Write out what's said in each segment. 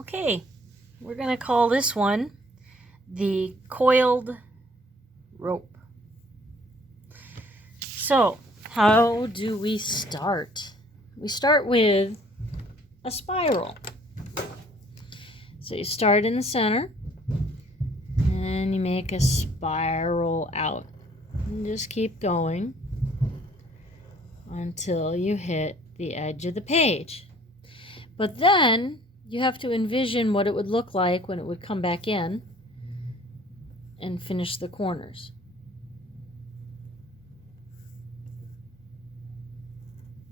Okay, we're going to call this one the coiled rope. So, how do we start? We start with a spiral. So you start in the center and you make a spiral out. And just keep going until you hit the edge of the page. But then you have to envision what it would look like when it would come back in and finish the corners.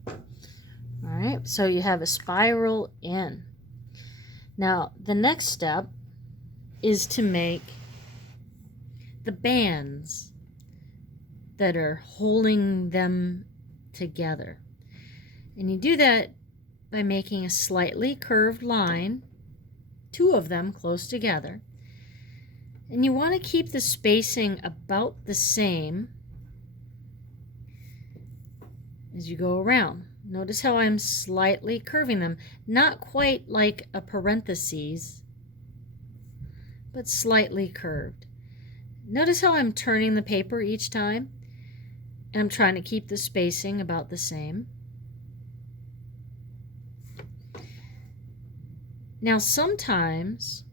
All right, so you have a spiral in. Now, the next step is to make the bands that are holding them together. And you do that by making a slightly curved line, two of them close together. And you want to keep the spacing about the same as you go around. Notice how I'm slightly curving them, not quite like a parenthesis, but slightly curved. Notice how I'm turning the paper each time, and I'm trying to keep the spacing about the same. Now sometimes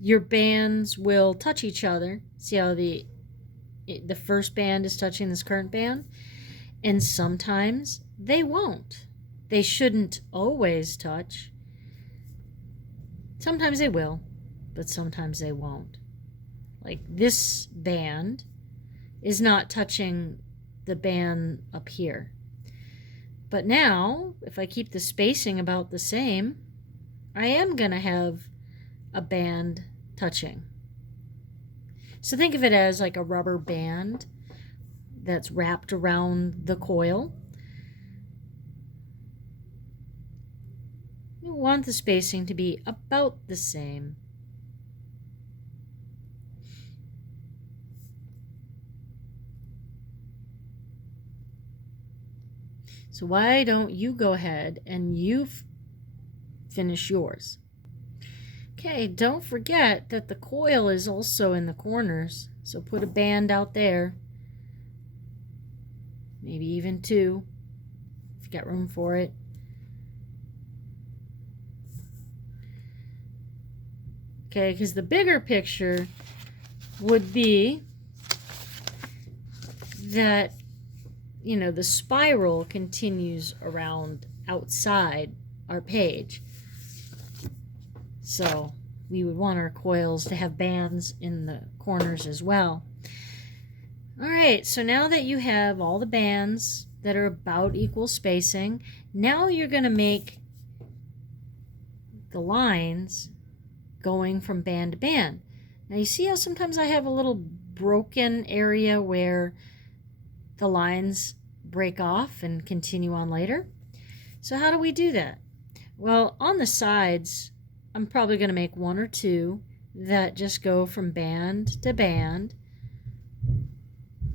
your bands will touch each other. See how the first band is touching this current band? And sometimes they won't. They shouldn't always touch. Sometimes they will, but sometimes they won't. Like this band is not touching the band up here. But now, if I keep the spacing about the same, I am going to have a band touching. So think of it as like a rubber band that's wrapped around the coil. You want the spacing to be about the same. So why don't you go ahead and you finish yours? Okay, don't forget that the coil is also in the corners. So put a band out there. Maybe even two, if you got room for it. Okay, because the bigger picture would be that, you know, the spiral continues around outside our page. So we would want our coils to have bands in the corners as well. All right, so now that you have all the bands that are about equal spacing, now you're going to make the lines going from band to band. Now you see how sometimes I have a little broken area where the lines break off and continue on later? So how do we do that? Well, on the sides, I'm probably going to make one or two that just go from band to band.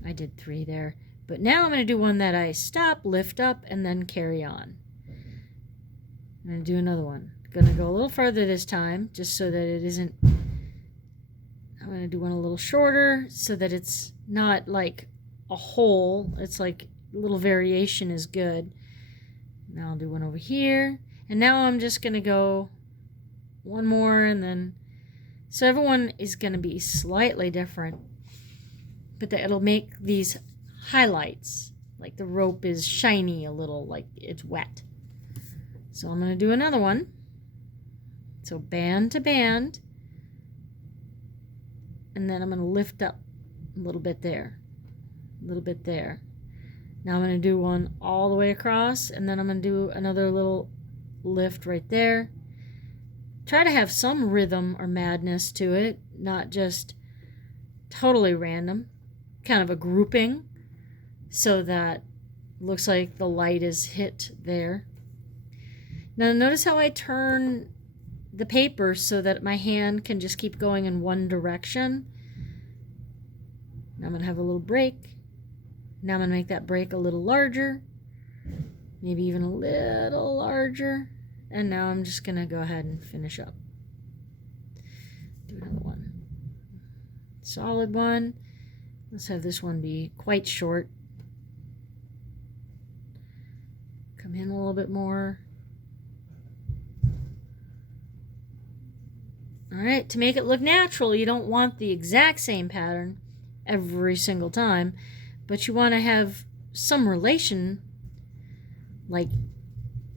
I did 3 there. But now I'm going to do one that I stop, lift up, and then carry on. I'm going to do another one. I'm going to go a little further this time, just so that it isn't... I'm going to do one a little shorter, so that it's not like a hole. It's like a little variation is good. Now I'll do one over here. And now I'm just going to go one more, and then... So everyone is going to be slightly different. But it'll make these highlights, like the rope is shiny a little, like it's wet. So I'm going to do another one. So band to band, and then I'm going to lift up a little bit there, a little bit there. Now I'm going to do one all the way across, and then I'm going to do another little lift right there. Try to have some rhythm or madness to it, not just totally random. Kind of a grouping so that it looks like the light is hit there. Now notice how I turn the paper so that my hand can just keep going in one direction. Now I'm going to have a little break. Now I'm going to make that break a little larger, maybe even a little larger. And now I'm just going to go ahead and finish up. do another one. Solid one. Let's have this one be quite short. Come in a little bit more. All right, to make it look natural, you don't want the exact same pattern every single time, but you want to have some relation, like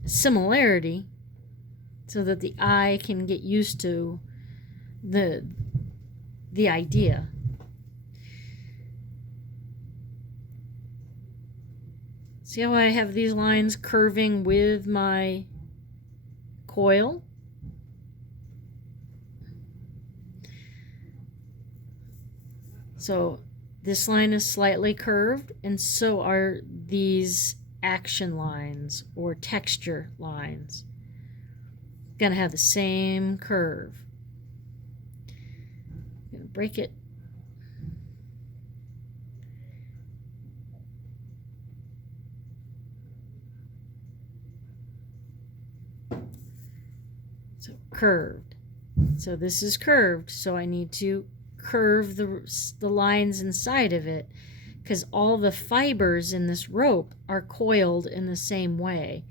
similarity, so that the eye can get used to the idea. See how I have these lines curving with my coil? So this line is slightly curved, and so are these action lines or texture lines. Gonna have the same curve. Gonna break it. So curved. So this is curved, so I need to curve the lines inside of it, because all the fibers in this rope are coiled in the same way.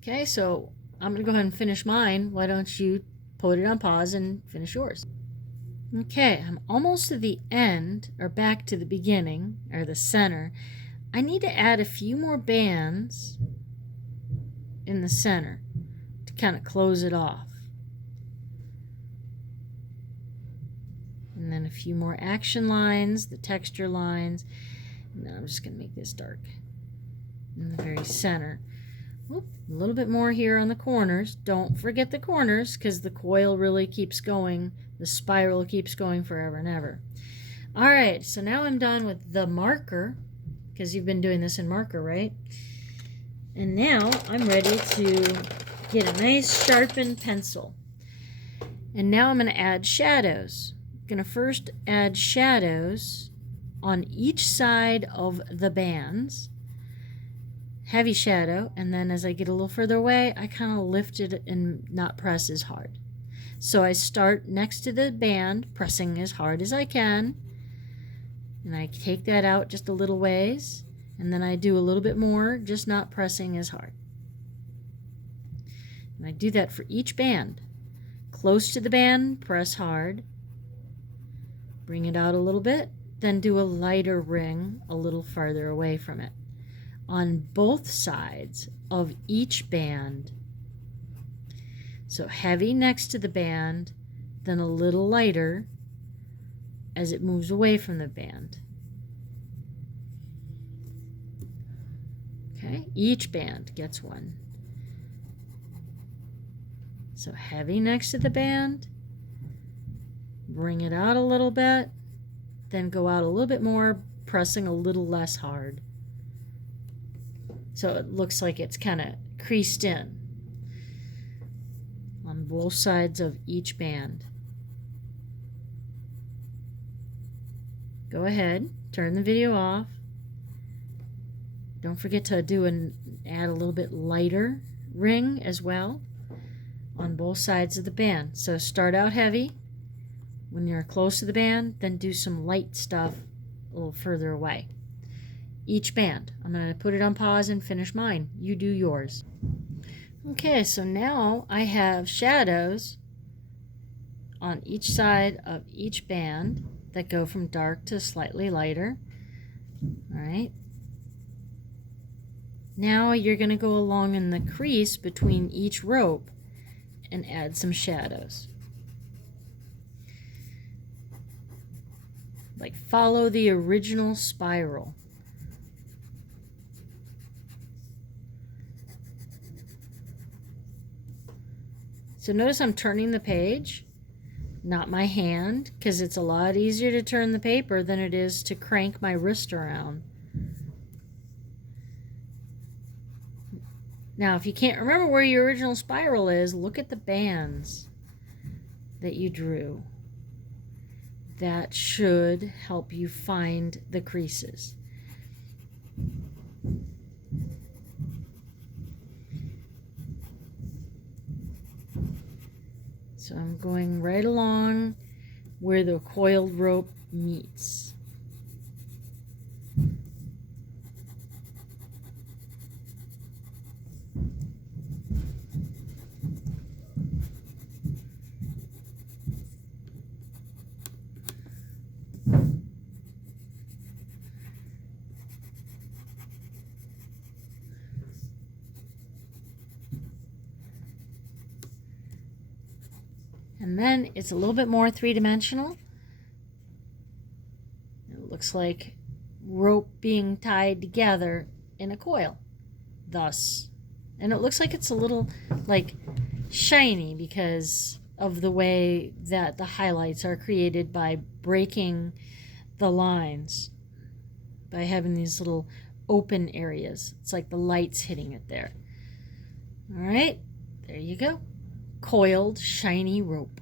Okay, so I'm going to go ahead and finish mine. Why don't you put it on pause and finish yours? Okay, I'm almost to the end, or back to the beginning, or the center. I need to add a few more bands in the center to kind of close it off. And then a few more action lines, the texture lines. Now I'm just going to make this dark in the very center. Oop, a little bit more here on the corners. Don't forget the corners, because the coil really keeps going. The spiral keeps going forever and ever. All right, so now I'm done with the marker, because you've been doing this in marker, right? And now I'm ready to get a nice sharpened pencil. And now I'm going to add shadows. I'm going to first add shadows on each side of the bands. Heavy shadow, and then as I get a little further away, I kind of lift it and not press as hard. So I start next to the band, pressing as hard as I can, and I take that out just a little ways, and then I do a little bit more, just not pressing as hard. And I do that for each band. Close to the band, press hard, bring it out a little bit, then do a lighter ring a little farther away from it. On both sides of each band. So heavy next to the band, then a little lighter as it moves away from the band. Okay, each band gets one. So heavy next to the band, bring it out a little bit, then go out a little bit more, pressing a little less hard. So it looks like it's kind of creased in on both sides of each band. Go ahead, turn the video off. Don't forget to add a little bit lighter ring as well on both sides of the band. So start out heavy when you're close to the band, then do some light stuff a little further away. Each band. I'm going to put it on pause and finish mine. You do yours. Okay, so now I have shadows on each side of each band that go from dark to slightly lighter. All right. Now you're going to go along in the crease between each rope and add some shadows. Like follow the original spiral. So notice I'm turning the page, not my hand, because it's a lot easier to turn the paper than it is to crank my wrist around. Now, if you can't remember where your original spiral is, look at the bands that you drew. That should help you find the creases. So I'm going right along where the coiled rope meets. And then it's a little bit more three-dimensional. It looks like rope being tied together in a coil, thus. And it looks like it's a little like shiny because of the way that the highlights are created by breaking the lines, by having these little open areas. It's like the light's hitting it there. All right, there you go. Coiled shiny rope.